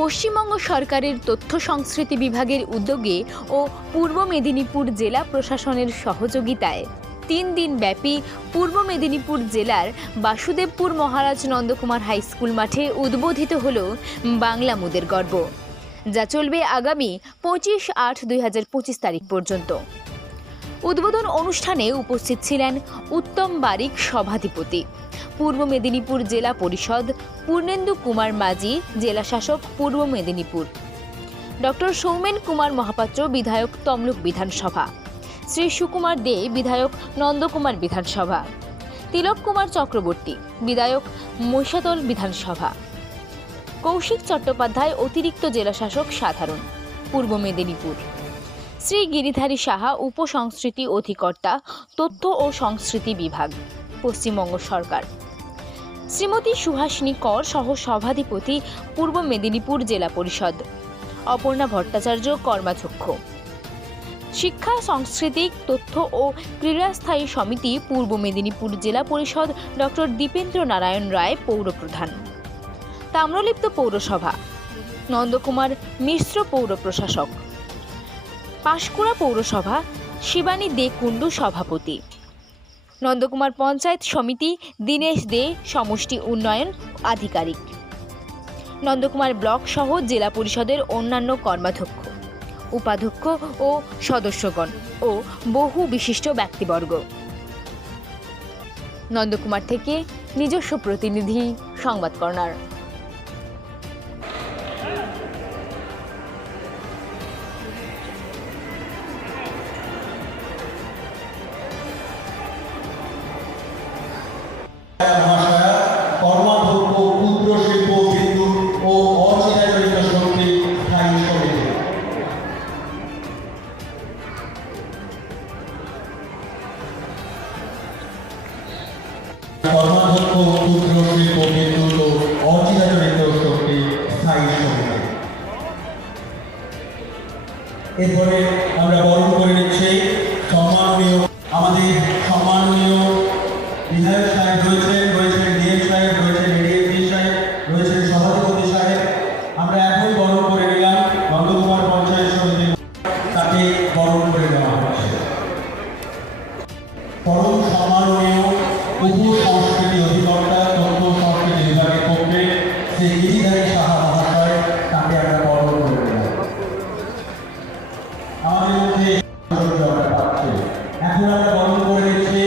পশ্চিমবঙ্গ সরকারের তথ্য সংস্কৃতি বিভাগের উদ্যোগে ও পূর্ব মেদিনীপুর জেলা প্রশাসনের সহযোগিতায় ৩ দিন ব্যাপী পূর্ব মেদিনীপুর জেলার বাসুদেবপুর মহারাজ নন্দকুমার হাই স্কুল মাঠে উদ্বোধিত হল বাংলা মোদের গর্ব, যা চলবে আগামী ২৫/৮/২০২৫ তারিখ পর্যন্ত। উদ্বোধন অনুষ্ঠানে উপস্থিত ছিলেন উত্তম বারিক সভাধিপতি, পূর্ব মেদিনীপুর জেলা পরিষদ পূর্ণেন্দু কুমার মাঝি, জেলা শাসক পূর্ব মেদিনীপুর, ডক্টর সৌমেন কুমার মহাপাত্র বিধায়ক তমলুক বিধানসভা, শ্রী সুকুমার দে বিধায়ক নন্দকুমার বিধানসভা, তিলক কুমার চক্রবর্তী বিধায়ক মহিষাদল বিধানসভা, কৌশিক চট্টোপাধ্যায় অতিরিক্ত জেলা শাসক সাধারণ পূর্ব মেদিনীপুর, শ্রী গিরিধারী সাহা উপসংস্কৃতি অধিকর্তা তথ্য ও সংস্কৃতি বিভাগ পশ্চিমবঙ্গ সরকার, শ্রীমতী সুহাসিনী কর সহ সভাধিপতি পূর্ব মেদিনীপুর জেলা পরিষদ, অপর্ণা ভট্টাচার্য কর্মাধ্যক্ষ, শিক্ষা সাংস্কৃতিক তথ্য ও ক্রীড়া স্থায়ী সমিতি পূর্ব মেদিনীপুর জেলা পরিষদ ডক্টর দীপেন্দ্র নারায়ণ রায় পৌরপ্রধান, তাম্রলিপ্ত পৌরসভা নন্দকুমার মিশ্র পৌর প্রশাসক, পাঁশকুড়া পৌরসভা শিবানী দে কুণ্ডু সভাপতি, নন্দকুমার পঞ্চায়েত সমিতি দীনেশ দে সমষ্টি উন্নয়ন আধিকারিক, নন্দকুমার ব্লক সহ জেলা পরিষদের অন্যান্য কর্মাধ্যক্ষ, উপাধ্যক্ষ ও সদস্যগণ ও বহু বিশিষ্ট ব্যক্তিবর্গ। নন্দকুমার থেকে নিজস্ব প্রতিনিধি সংবাদ কর্নার। কর্মাধ্যক্ষ ক্ষুদ্র শিল্প বিদ্যুৎ ও অচিরাচরিত শক্তি স্থায়ী সমিতি। কর্মাধ্যক্ষ ক্ষুদ্র শিল্প বিদ্যুৎ ও অচিরাচরিত শক্তি স্থায়ী সমিতি। এরপরে আমরা বরণ করে নিচ্ছি সম্মাননীয় আমাদের সম্মাননীয় বিধায়ক সাহেব রয়েছেন ডিএম সাহেব রয়েছেন, এডিএমপি সাহেব রয়েছেন, সভাপতি সাহেব। আমরা এখন বরণ করে নিলাম নন্দকুমার পঞ্চায়েত সমিতি, তাকে বরণ করে দেওয়া হচ্ছে। পরম সম্মাননীয় উপসংস্কৃতি অধিকর্তা তথ্য সংস্কৃতি বিভাগের পক্ষে শ্রী গিরিধারী সাহা মহাশয়, তাকে আমরা বরণ করে দিলাম। আমাদের মধ্যে এখন আমরা বরণ করে নিচ্ছি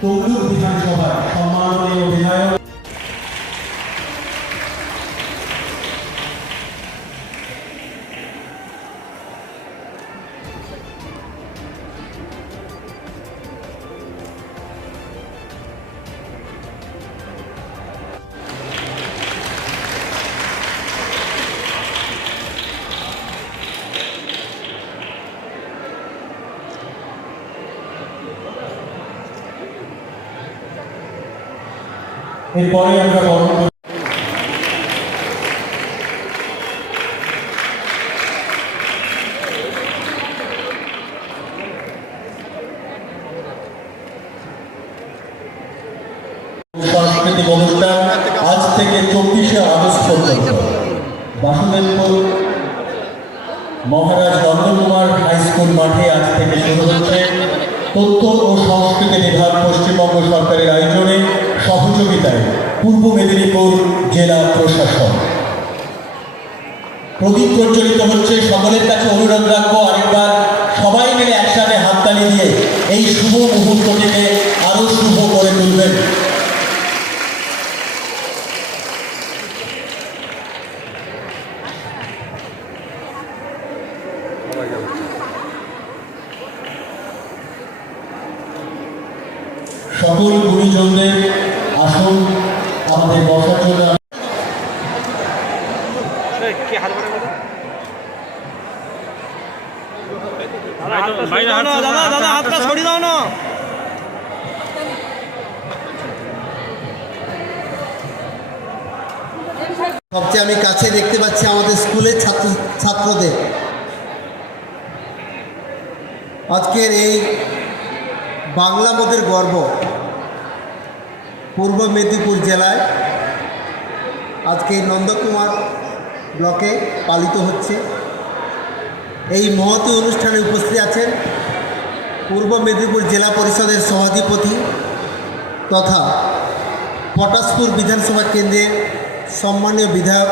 তমলুক বিধানসভার সম্মাননীয় বিধায়ক এরপরে আমরা বরণ করি সাংস্কৃতিক অনুষ্ঠান আজ থেকে 24শে আগস্ট পর্যন্ত বাসুদেবপুর মহারাজ নন্দকুমার হাই স্কুল মাঠে আজ থেকে শুরু হচ্ছে। তথ্য ও সংস্কৃতি বিভাগ পশ্চিমবঙ্গ সরকারের আয়োজনে সহযোগিতায় পূর্ব মেদিনীপুর জেলা প্রশাসন। প্রদীপ প্রজ্বলিত হচ্ছে। সকলের কাছে অনুরোধ রাখবো আরেকবার সবাই মিলে একসাথে হাততালি দিয়ে এই শুভ মুহূর্তটিকে আরো শুভ করে তুলবেন। সকল গুণীজনদের আসন আমাদের বসার জন্য সবচেয়ে আমি কাছে দেখতে পাচ্ছি আমাদের স্কুলের ছাত্রদের। আজকের এই বাংলা মোদের গর্ব পূর্ব মেদিনীপুর জেলায় আজকে নন্দকুমার ব্লকে পালিত হচ্ছে। এই মহতী অনুষ্ঠানে উপস্থিত আছেন পূর্ব মেদিনীপুর জেলা পরিষদের সভাধিপতি তথা পটাশপুর বিধানসভা কেন্দ্রের সম্মানীয় বিধায়ক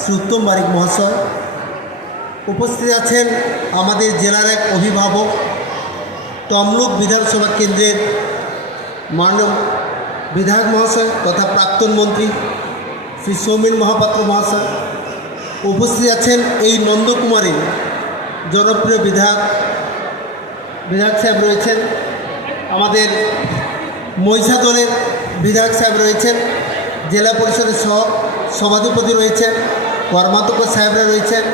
শ্রী উত্তম বারিক মহাশয়। উপস্থিত আছেন আমাদের জেলার এক অভিভাবক তমলুক বিধানসভা কেন্দ্রের মাননীয় বিধায়ক মহাশয় তথা প্রাক্তন মন্ত্রী শ্রী সৌমেন মহাপাত্র মহাশয়। উপস্থিত আছেন এই নন্দকুমারের জনপ্রিয় বিধায়ক সাহেব রয়েছেন, আমাদের মহিষাদলের বিধায়ক সাহেব রয়েছেন, জেলা পরিষদের সভাধিপতি রয়েছেন, কর্মাধ্যক্ষ সাহেবরা রয়েছেন,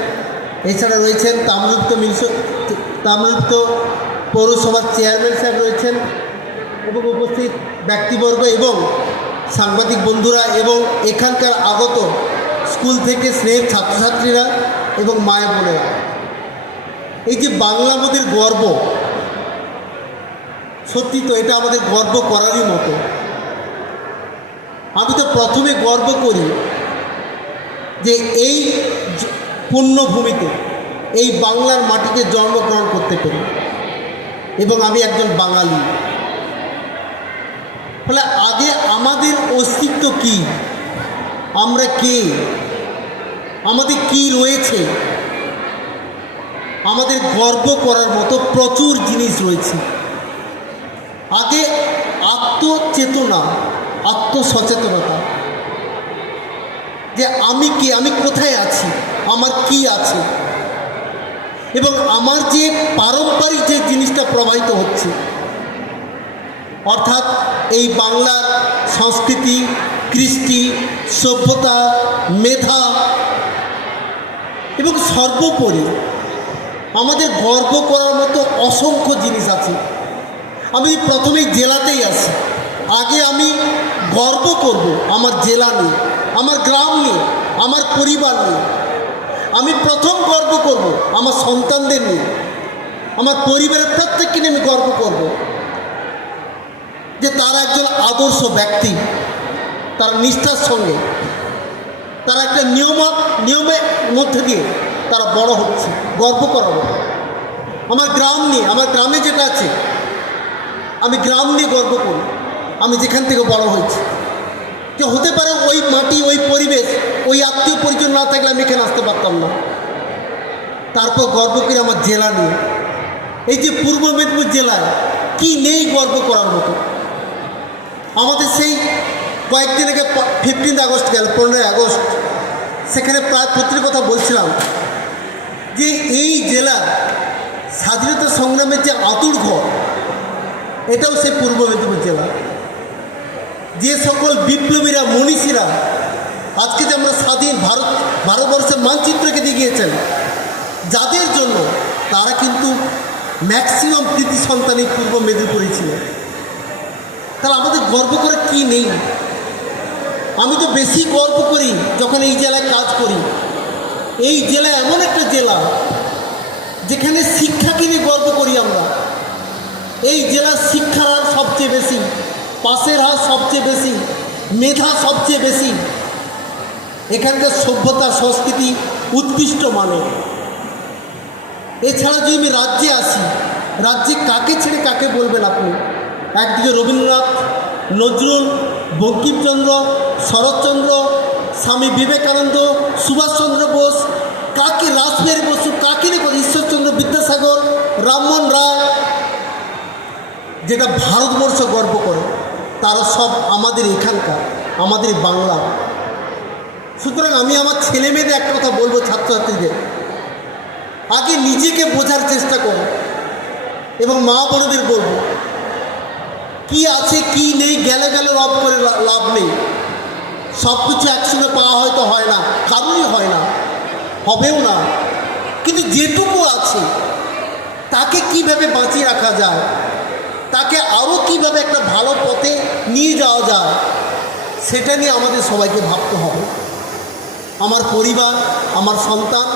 এছাড়া রয়েছেন তাম্রলিপ্ত পৌরসভার চেয়ারম্যান সাহেব রয়েছেন এবং উপস্থিত ব্যক্তিবর্গ এবং সাংবাদিক বন্ধুরা এবং এখানকার আগত স্কুল থেকে স্নেহের ছাত্রছাত্রীরা এবং মায়ের বোনেরা। এই যে বাংলা আমাদের গর্ব, সত্যি তো এটা আমাদের গর্ব করারই মতো। আমি তো প্রথমে গর্ব করি যে এই পুণ্যভূমিতে এই বাংলার মাটিতে জন্মগ্রহণ করতে পারি এবং আমি একজন বাঙালি। ফলে আগে আমাদের অস্তিত্ব কি, আমরা কে, আমাদের কি রয়েছে, আমাদের গর্ব করার মতো প্রচুর জিনিস রয়েছে। আগে আত্মচেতনা, আত্মসচেতনতা যে আমি কে, আমি কোথায় আছি, আমার কি আছে, এবং আমার যে পারম্পরিক যে জিনিসটা প্রবাহিত হচ্ছে, অর্থাৎ এই বাংলার সংস্কৃতি, কৃষ্টি, সভ্যতা, মেধা এবং সর্বোপরি আমাদের গর্ব করার মতো অসংখ্য জিনিস আছে। আমি প্রথমেই জেলাতেই আসি। আগে আমি গর্ব করব আমার জেলা নিয়ে, আমার গ্রাম নিয়ে, আমার পরিবার নিয়ে। আমি প্রথম গর্ব করব আমার সন্তানদের নিয়ে, আমার পরিবারের প্রত্যেককে নিয়ে আমি গর্ব করব যে তারা একজন আদর্শ ব্যক্তি, তারা নিষ্ঠার সঙ্গে, তারা একটা নিয়মের মধ্যে দিয়ে তারা বড় হচ্ছে, গর্ব করাবো। আমার গ্রাম নিয়ে, আমার গ্রামে যেটা আছে আমি গ্রাম নিয়ে গর্ব করি, আমি যেখান থেকে বড় হয়েছি। যে হতে পারে ওই মাটি, ওই পরিবেশ, ওই আত্মীয় পরিচয় না থাকলে আমি এখানে আসতে পারতাম না। তারপর গর্ব করি আমার জেলা নিয়ে। এই যে পূর্ব মেদিনীপুর জেলায় কি নেই গর্ব করার মতো। আমাদের সেই কয়েকদিন আগে 15 আগস্ট গেল, 15 আগস্ট, সেখানে প্রায় পত্রিকার কথা বলছিলাম যে এই জেলা স্বাধীনতা সংগ্রামের যে আতুর ঘর, এটাও সেই পূর্ব মেদিনীপুর জেলা। যে সকল বিপ্লবীরা, মনীষীরা আজকে যে আমরা স্বাধীন ভারতবর্ষের মানচিত্রকে দিয়ে গিয়েছেন, যাদের জন্য তারা কিন্তু ম্যাক্সিমাম কৃতি সন্তানই পূর্ব মেদিনীপুরে ছিল। তাহলে আমাদের গর্ব করে কি নেই? আমি তো বেশি গর্ব করি যখন এই জেলায় কাজ করি। এই জেলা এমন একটা জেলা যেখানে শিক্ষাকে নিয়ে গর্ব করি আমরা। এই জেলার শিক্ষার হার সবচেয়ে বেশি, পাসের হার সবচেয়ে বেশি, মেধা সবচেয়ে বেশি। এখানকার সভ্যতা, সংস্কৃতি উৎকৃষ্ট মানের। এছাড়া যদি আমি রাজ্যে আসি, রাজ্যে কাকে ছেড়ে কাকে বলবেন আপনি? একদিকে রবীন্দ্রনাথ, নজরুল, বঙ্কিমচন্দ্র, শরৎচন্দ্র, স্বামী বিবেকানন্দ, সুভাষচন্দ্র বোস, কাকে রাসবিহারী বসু, কাকে ঈশ্বরচন্দ্র বিদ্যাসাগর, রামমোহন রায়, যেটা ভারতবর্ষ গর্ব করে, তারা সব আমাদের এখানকার, আমাদের বাংলা। সুতরাং আমি আমার ছেলে মেয়েদের একটা কথা বলবো, ছাত্রছাত্রীদের, আগে নিজেকে বোঝার চেষ্টা করো এবং মা বোনদের বলবো কি আছে কি নেই গেলে গেলে রব করে লাভ নেই। সব কিছু একসঙ্গে পাওয়া হয়তো হয় না, কারণই হয় না, হবেও না। কিন্তু যেটুকু আছে তাকে কিভাবে বাঁচিয়ে রাখা যায়, তাকে আরও কিভাবে একটা ভালো পথে নিয়ে যাওয়া যায়, সেটা নিয়ে আমাদের সবাইকে ভাবতে হবে। আমার পরিবার, আমার সন্তান,